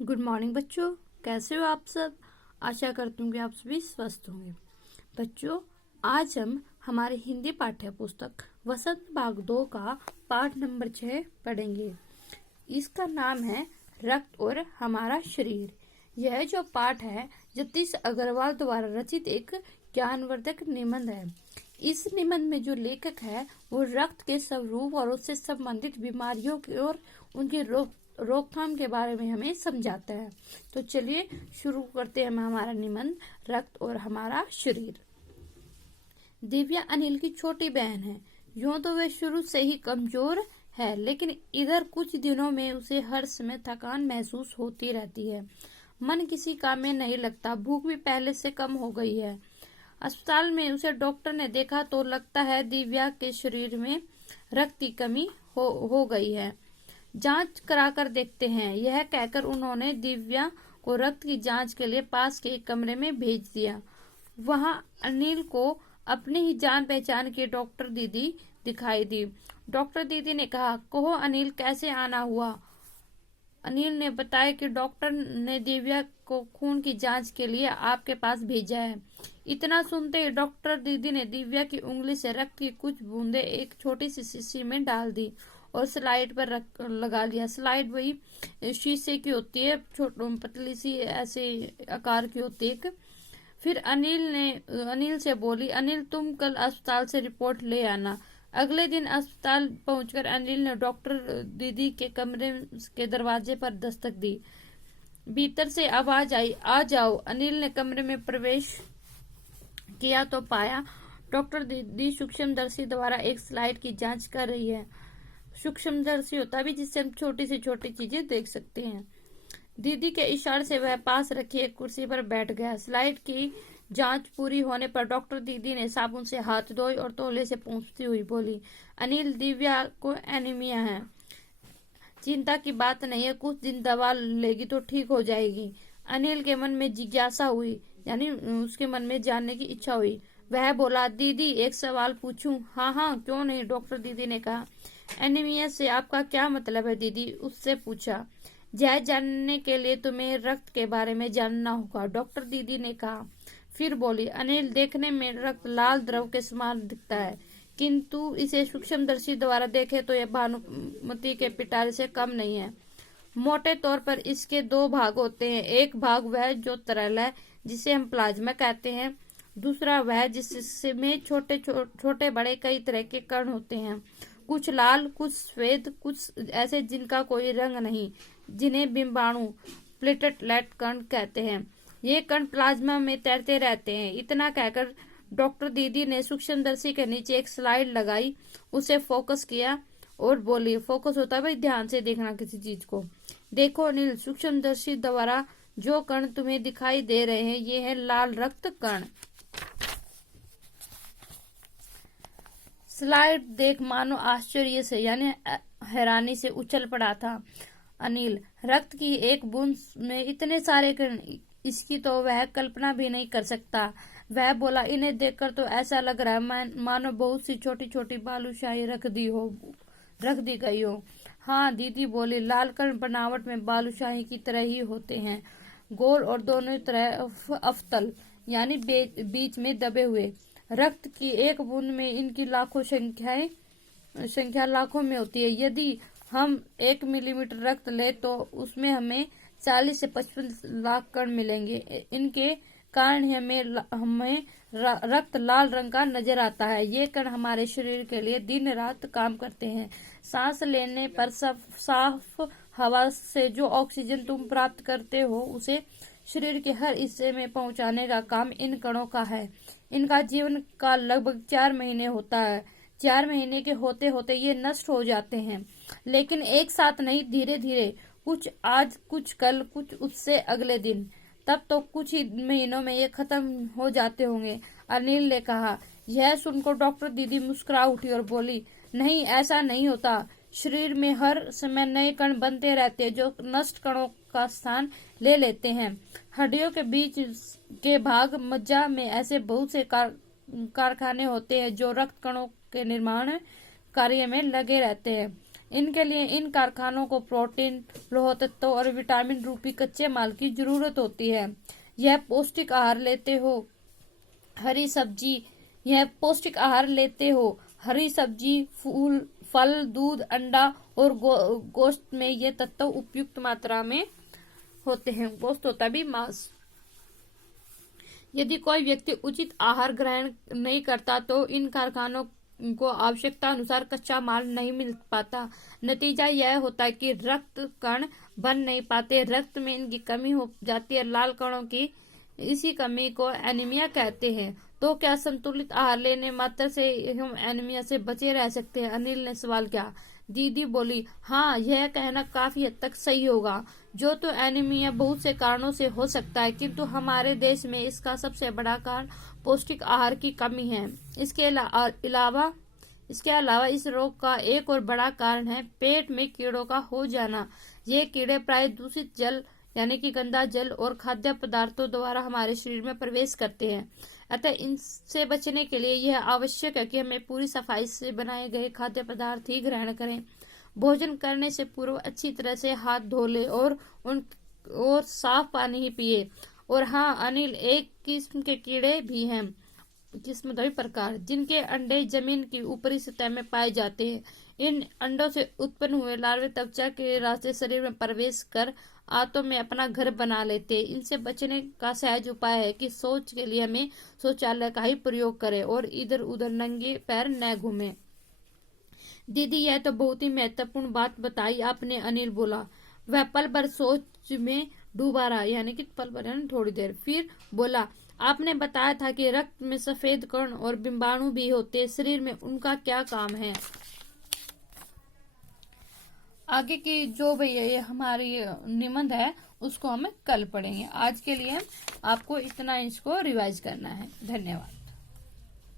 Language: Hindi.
गुड मॉर्निंग बच्चों। कैसे हो आप सब। आशा करती हूँ कि आप सभी स्वस्थ होंगे। बच्चों, आज हम हमारे हिंदी पाठ्य पुस्तक वसंत भाग 2 का पाठ नंबर 6 पढ़ेंगे। इसका नाम है रक्त और हमारा शरीर। यह जो पाठ है जगदीश अग्रवाल द्वारा रचित एक ज्ञानवर्धक निबंध है। इस निबंध में जो लेखक है वो रक्त के स्वरूप और उससे संबंधित बीमारियों की और उनकी रोकथाम के बारे में हमें समझाता है। तो चलिए शुरू करते हैं हम हमारा निबंध रक्त और हमारा शरीर। दिव्या अनिल की छोटी बहन है। यूं तो वह शुरू से ही कमजोर है, लेकिन इधर कुछ दिनों में उसे हर समय थकान महसूस होती रहती है। मन किसी काम में नहीं लगता। भूख भी पहले से कम हो गई है। अस्पताल में उसे डॉक्टर ने देखा तो लगता है दिव्या के शरीर में रक्त की कमी हो गई है। जांच कराकर देखते हैं, यह कहकर उन्होंने दिव्या को रक्त की जांच के लिए पास के एक कमरे में भेज दिया। वहां अनिल को अपनी ही जान पहचान की डॉक्टर दीदी दिखाई दी। डॉक्टर दीदी ने कहा, कहो अनिल, कैसे आना हुआ। अनिल ने बताया कि डॉक्टर ने दिव्या को खून की जांच के लिए आपके पास भेजा है। इतना सुनते ही डॉक्टर दीदी ने दिव्या की उंगली से रक्त की कुछ बूंदें एक छोटी सी शीशी में डाल दी और स्लाइड पर लगा लिया। स्लाइड वही शीशे की होती है, पतली सी ऐसे आकार की होती है। फिर अनिल से बोली, अनिल तुम कल अस्पताल से रिपोर्ट ले आना। अगले दिन अस्पताल पहुंचकर अनिल ने डॉक्टर दीदी के कमरे के दरवाजे पर दस्तक दी। भीतर से आवाज आई, आ जाओ। अनिल ने कमरे में प्रवेश किया तो पाया डॉक्टर दीदी सूक्ष्मदर्शी द्वारा एक स्लाइड की जांच कर रही है। सूक्ष्मदर्शी होता भी जिससे हम छोटी से छोटी चीजें देख सकते हैं। दीदी के इशारे से वह पास रखी एक कुर्सी पर बैठ गया। स्लाइड की जांच पूरी होने पर डॉक्टर दीदी ने साबुन से हाथ धोए और तौलिए से पोंछती हुई बोली, अनिल, दिव्या को एनीमिया है। चिंता की बात नहीं है, कुछ दिन दवा लेगी तो ठीक हो जाएगी। अनिल के मन में जिज्ञासा हुई, यानी उसके मन में जानने की इच्छा हुई। वह बोला, दीदी एक सवाल पूछूं। हाँ हाँ, क्यों नहीं, डॉक्टर दीदी ने कहा। एनीमिया से आपका क्या मतलब है दीदी, उससे पूछा। यह जानने के लिए तुम्हें रक्त के बारे में जानना होगा, डॉक्टर दीदी ने कहा। फिर बोली, अनिल, देखने में रक्त लाल द्रव के समान दिखता है, किंतु इसे सूक्ष्मदर्शी द्वारा देखे तो यह भानुमति के पिटारे से कम नहीं है। मोटे तौर पर इसके दो भाग होते हैं। एक भाग वह जो तरल है, जिसे हम प्लाज्मा कहते हैं। दूसरा वह जिसमें छोटे बड़े कई तरह के कण होते हैं, कुछ लाल, कुछ सफेद, कुछ ऐसे जिनका कोई रंग नहीं, जिन्हें बिंबाणु प्लेटलेट कण कहते हैं। ये कण प्लाज्मा में तैरते रहते हैं। इतना कहकर डॉक्टर दीदी ने सूक्ष्मदर्शी के नीचे एक स्लाइड लगाई, उसे फोकस किया और बोली, फोकस होता है भाई, ध्यान से देखना किसी चीज को। देखो अनिल, सूक्ष्मदर्शी द्वारा जो कण तुम्हें दिखाई दे रहे हैं, ये है लाल रक्त कण। स्लाइड देख मानो आश्चर्य से, यानी हैरानी से उछल पड़ा था अनिल। रक्त की एक बूंद में इतने सारे कण, इसकी तो वह कल्पना भी नहीं कर सकता। वह बोला, इन्हें देखकर तो ऐसा लग रहा है मानो बहुत सी छोटी छोटी बालूशाही रख दी गई हो। हाँ, दीदी बोली, लाल कण बनावट में बालूशाही की तरह ही होते हैं, गोल और दोनों तरफ अफ्तल, यानी बीच में दबे हुए। रक्त की एक बूंद में इनकी लाखों संख्या लाखों में होती है। यदि हम 1 मिलीमीटर रक्त ले तो उसमें हमें 40 से 55 लाख कण मिलेंगे। इनके कारण हमें रक्त लाल रंग का नजर आता है। ये कण हमारे शरीर के लिए दिन रात काम करते हैं। सांस लेने पर साफ हवा से जो ऑक्सीजन तुम प्राप्त करते हो, उसे शरीर के हर हिस्से में पहुंचाने का काम इन कणों का है। इनका जीवन काल लगभग 4 महीने होता है। 4 महीने के होते होते ये नष्ट हो जाते हैं, लेकिन एक साथ नहीं, धीरे धीरे, कुछ आज, कुछ कल, कुछ उससे अगले दिन। तब तो कुछ ही महीनों में ये खत्म हो जाते होंगे, अनिल ने कहा। यह सुनकर डॉक्टर दीदी मुस्कुरा उठी और बोली, नहीं, ऐसा नहीं होता। शरीर में हर समय नए कण बनते रहते हैं जो नष्ट कणों का स्थान ले लेते हैं। हड्डियों के बीच के भाग, मज्जा में ऐसे बहुत से कारखाने होते हैं जो रक्त कणों के निर्माण कार्य में लगे रहते हैं। इनके लिए इन कारखानों को प्रोटीन, लौह तत्व और विटामिन रूपी कच्चे माल की जरूरत होती है। यह पौष्टिक आहार लेते हो हरी सब्जी, फूल, फल, दूध, अंडा और गोश्त में ये तत्व उपयुक्त मात्रा में होते हैं। गोश्त होता भी मांस। यदि कोई व्यक्ति उचित आहार ग्रहण नहीं करता तो इन कारखानों को आवश्यकता अनुसार कच्चा माल नहीं मिल पाता। नतीजा यह होता है कि रक्त कण बन नहीं पाते, रक्त में इनकी कमी हो जाती है, लाल कणों की। इसी कमी को एनीमिया कहते हैं। तो क्या संतुलित आहार लेने मात्र से हम एनीमिया से बचे रह सकते हैं? अनिल ने सवाल किया। दीदी बोली, हाँ, यह कहना काफी हद तक सही होगा। जो तो एनीमिया बहुत से कारणों से हो सकता है, किंतु हमारे देश में इसका सबसे बड़ा कारण पौष्टिक आहार की कमी है। इसके अलावा इस रोग का एक और बड़ा कारण है पेट में कीड़ों का हो जाना। ये कीड़े प्राय दूषित जल यानी कि गंदा जल और खाद्य पदार्थों द्वारा हमारे शरीर में प्रवेश करते हैं। अतः इनसे बचने के लिए यह आवश्यक है कि हमें पूरी सफाई से बनाए गए खाद्य पदार्थ ही ग्रहण करें। भोजन करने से पूर्व अच्छी तरह से हाथ धो ले और साफ पानी ही पिए। और हाँ अनिल, एक किस्म के कीड़े भी हैं, किस्म दो प्रकार, जिनके अंडे जमीन की ऊपरी सतह में पाए जाते हैं। इन अंडों से उत्पन्न हुए लार्वे त्वचा के रास्ते शरीर में प्रवेश कर आंतों में अपना घर बना लेते। इनसे बचने का सहज उपाय है कि शौच के लिए हमें शौचालय का ही प्रयोग करें और इधर उधर नंगे पैर न घूमें। दीदी, यह तो बहुत ही महत्वपूर्ण बात बताई आपने, अनिल बोला। वह पल भर सोच में डूबा रहा, यानी कि पल भर यानी थोड़ी देर। फिर बोला, आपने बताया था कि रक्त में सफेद कण और बिंबाणु भी होते हैं, शरीर में उनका क्या काम है? आगे की जो ये हमारी निबंध है उसको हम कल पढ़ेंगे। आज के लिए आपको इतना इसको रिवाइज करना है। धन्यवाद।